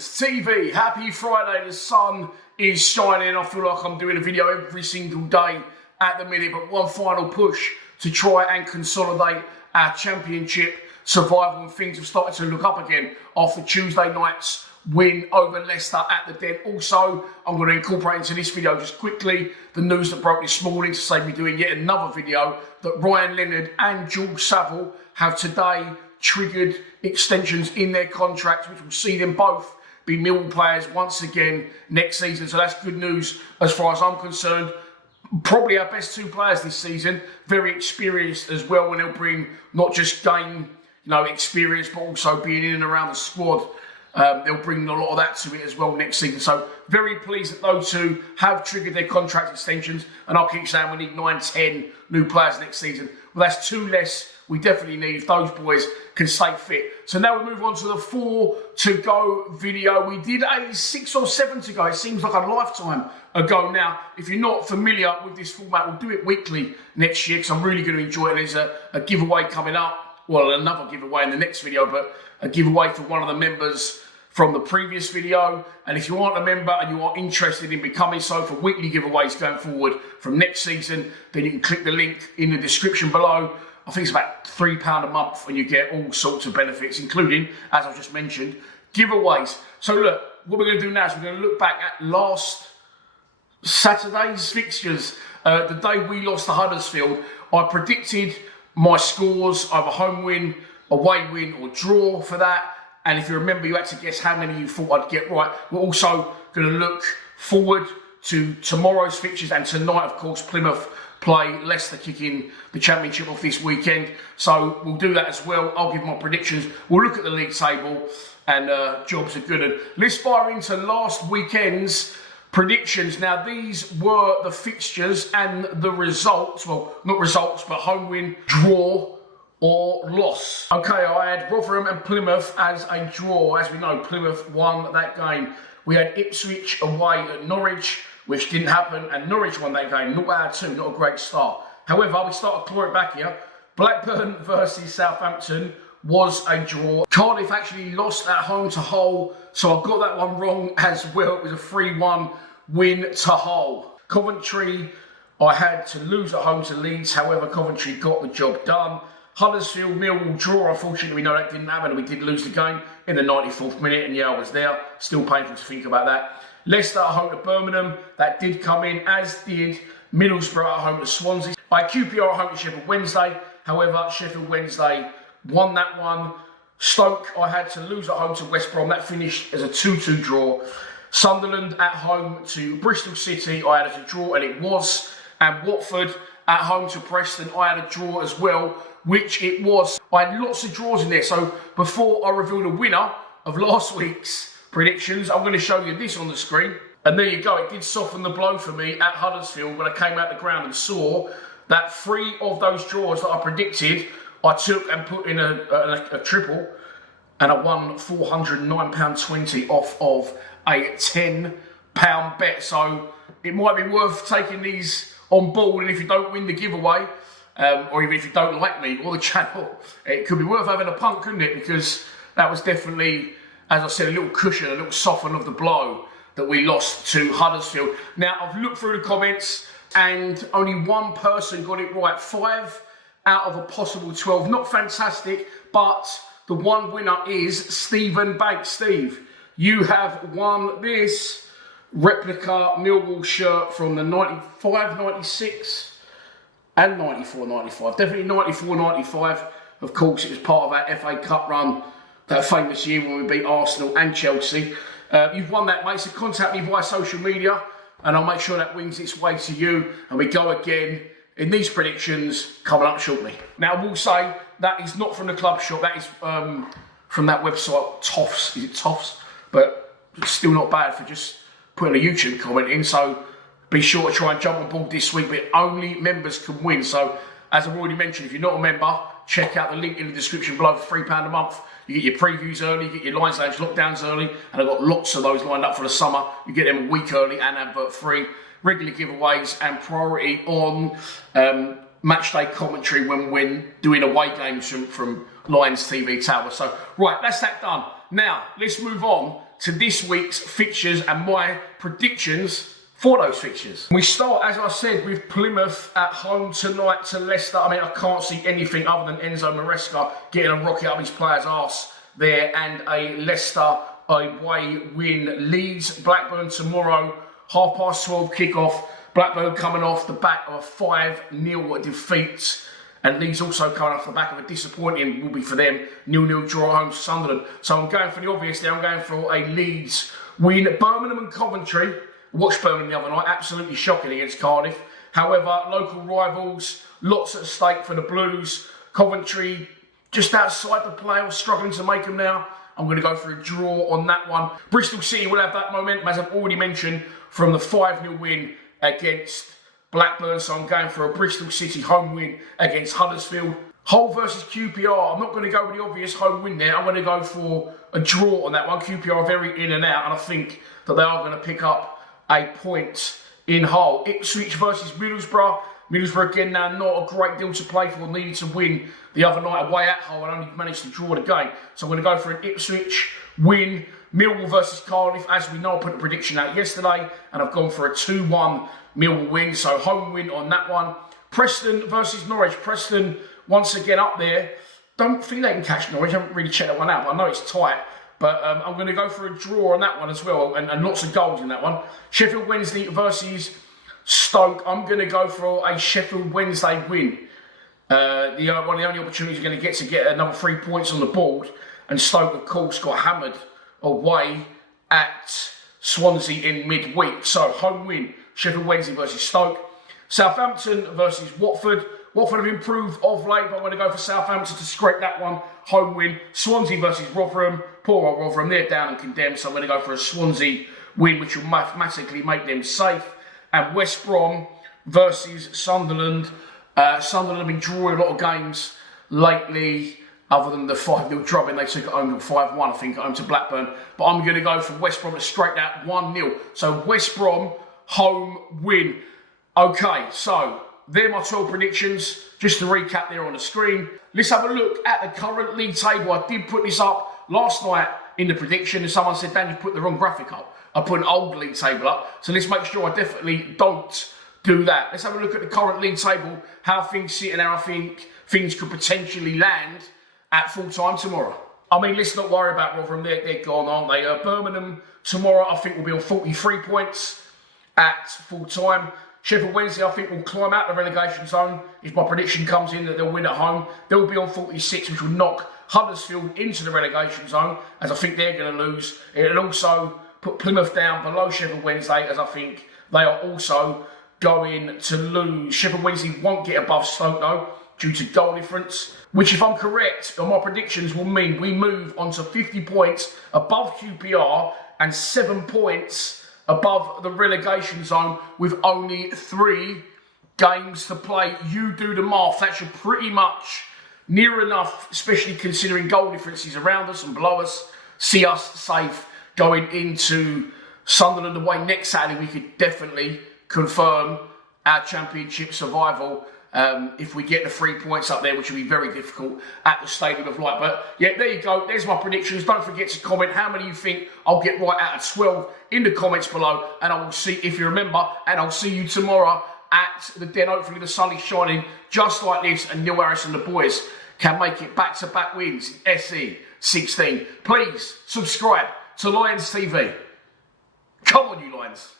Lions TV, happy Friday. The sun is shining. I feel like I'm doing a video every single day at the minute, but one final push to try and consolidate our championship survival, and things have started to look up again after Tuesday night's win over Leicester at the Den. Also, I'm going to incorporate into this video just quickly the news that broke this morning to save me doing yet another video, that Ryan Leonard and George Saville have today triggered extensions in their contracts, which will see them both be Millwall players once again next season. So that's good news as far as I'm concerned. Probably our best two players this season, very experienced as well, and they'll bring not just game experience, but also being in and around the squad. They'll bring a lot of that to it as well next season. So very pleased that those two have triggered their contract extensions, and I'll keep saying we need 9-10 new players next season. Well, that's two less we definitely need if those boys can stay fit. So now we move on to the 4 to go video. We did a 6 or 7 to go. It seems like a lifetime ago now. If you're not familiar with this format, we'll do it weekly next year because I'm really going to enjoy it. There's a giveaway coming up. Well, another giveaway in the next video, but a giveaway for one of the members from the previous video. And if you aren't a member and you are interested in becoming so for weekly giveaways going forward from next season, then you can click the link in the description below. I think it's about £3 a month and you get all sorts of benefits, including, as I just mentioned, giveaways. So look, what we're going to do now is we're going to look back at last Saturday's fixtures. The day we lost to Huddersfield, I predicted my scores, either home win, away win or draw for that. And if you remember, you had to guess how many you thought I'd get right. We're also going to look forward to tomorrow's fixtures, and tonight, of course, Plymouth play Leicester, kicking the championship off this weekend. So we'll do that as well. I'll give my predictions. We'll look at the league table, and jobs are good. And let's fire into last weekend's predictions. Now, these were the fixtures and the results. Well, not results, but home win, draw, or loss. Okay, I had Rotherham and Plymouth as a draw. As we know, Plymouth won that game. We had Ipswich away at Norwich, which didn't happen, and Norwich won that game. 0-2, not a great start. However, we start to claw it back here. Blackburn versus Southampton was a draw. Cardiff actually lost at home to Hull, so I got that one wrong as well. It was a 3-1 win to Hull. Coventry, I had to lose at home to Leeds. However, Coventry got the job done. Huddersfield, Millwall draw. Unfortunately, we know that didn't happen, and we did lose the game in the 94th minute, and yeah, I was there. Still painful to think about that. Leicester at home to Birmingham. That did come in, as did Middlesbrough at home to Swansea. I had QPR at home to Sheffield Wednesday. However, Sheffield Wednesday won that one. Stoke, I had to lose at home to West Brom. That finished as a 2-2 draw. Sunderland at home to Bristol City. I had a draw, and it was. And Watford at home to Preston. I had a draw as well, which it was. I had lots of draws in there. So before I reveal the winner of last week's predictions, I'm going to show you this on the screen. And there you go. It did soften the blow for me at Huddersfield when I came out the ground and saw that 3 of those draws that I predicted, I took and put in a triple, and I won £409.20 off of a £10 bet. So it might be worth taking these on board, and if you don't win the giveaway, or even if you don't like me or the channel, it could be worth having a punt, couldn't it? Because that was definitely, as I said, a little cushion, a little soften of the blow that we lost to Huddersfield. Now, I've looked through the comments, and only one person got it right. 5 out of a possible 12. Not fantastic, but the one winner is Stephen Banks. Steve, you have won this replica Millwall shirt from the 95, 96 and 94, 95. Definitely 94, 95. Of course, it was part of our FA Cup run, that famous year when we beat Arsenal and Chelsea. You've won that, mate, so contact me via social media and I'll make sure that wings its way to you, and we go again in these predictions coming up shortly. Now, I will say that is not from the club shop, that is from that website, Toffs. Is it Toffs? But it's still not bad for just putting a YouTube comment in, so be sure to try and jump on board this week, but only members can win. So, as I've already mentioned, if you're not a member, check out the link in the description below for £3 a month. You get your previews early, you get your Lions Lounge lockdowns early, and I've got lots of those lined up for the summer. You get them a week early and advert free. Regular giveaways and priority on match day commentary when doing away games from Lions TV Tower. So, right, that's that done. Now, let's move on to this week's fixtures and my predictions for those fixtures. We start, as I said, with Plymouth at home tonight to Leicester. I mean, I can't see anything other than Enzo Maresca getting a rocket up his player's arse there, and a Leicester away win. Leeds, Blackburn tomorrow, 12:30 kickoff. Blackburn coming off the back of a 5-0 defeat, and Leeds also coming off the back of a disappointing, will be for them, 0-0 draw at home to Sunderland. So I'm going for the obvious there. I'm going for a Leeds win. Birmingham and Coventry. Watched Birmingham the other night, absolutely shocking against Cardiff. However, local rivals, lots at stake for the Blues. Coventry just outside the playoffs, struggling to make them now. I'm going to go for a draw on that one. Bristol City will have that momentum, as I've already mentioned, from the 5-0 win against Blackburn. So I'm going for a Bristol City home win against Huddersfield. Hull versus QPR. I'm not going to go with the obvious home win there. I'm going to go for a draw on that one. QPR are very in and out, and I think that they are going to pick up a point in Hull. Ipswich versus Middlesbrough. Middlesbrough again now not a great deal to play for. Needed to win the other night away at Hull and only managed to draw the game. So I'm going to go for an Ipswich win. Millwall versus Cardiff. As we know, I put a prediction out yesterday and I've gone for a 2-1 Millwall win. So home win on that one. Preston versus Norwich. Preston once again up there. Don't think they can catch Norwich. I haven't really checked that one out, but I know it's tight. But I'm going to go for a draw on that one as well, and lots of goals in that one. Sheffield Wednesday versus Stoke. I'm going to go for a Sheffield Wednesday win. One of the only opportunities you're going to get another 3 points on the board. And Stoke, of course, got hammered away at Swansea in midweek. So home win, Sheffield Wednesday versus Stoke. Southampton versus Watford. Watford have improved of late, but I'm going to go for Southampton to scrape that one. Home win. Swansea versus Rotherham. Poor old Rotherham, they're down and condemned, so I'm going to go for a Swansea win, which will mathematically make them safe. And West Brom versus Sunderland. Sunderland have been drawing a lot of games lately, other than the 5-0 drubbing. They took it home to 5-1, I think, at home to Blackburn. But I'm going to go for West Brom to scrape that 1-0. So West Brom, home win. Okay, so they're my 12 predictions. Just to recap there on the screen. Let's have a look at the current league table. I did put this up last night in the prediction, and someone said, Dan, you put the wrong graphic up. I put an old league table up. So let's make sure I definitely don't do that. Let's have a look at the current league table, how things sit and how I think things could potentially land at full time tomorrow. I mean, let's not worry about Rotherham. They're gone, aren't they? Birmingham tomorrow, I think, will be on 43 points at full time. Sheffield Wednesday, I think, will climb out the relegation zone. If my prediction comes in that they'll win at home, they'll be on 46, which will knock Huddersfield into the relegation zone, as I think they're going to lose. It'll also put Plymouth down below Sheffield Wednesday, as I think they are also going to lose. Sheffield Wednesday won't get above Stoke, though, due to goal difference, which, if I'm correct on my predictions, will mean we move on to 50 points above QPR and 7 points above the relegation zone with only 3 games to play. You do the math. That should pretty much, near enough, especially considering goal differences around us and below us, see us safe going into Sunderland away next Saturday. We could definitely confirm our championship survival if we get the 3 points up there, which will be very difficult at the Stadium of Light. But yeah, there you go. There's my predictions. Don't forget to comment how many you think I'll get right out of 12 in the comments below. And I will see, if you remember, and I'll see you tomorrow at the Den. Hopefully the sun is shining just like this, and Neil Harris and the boys can make it back-to-back wins in SE 16. Please subscribe to Lions TV. Come on, you Lions.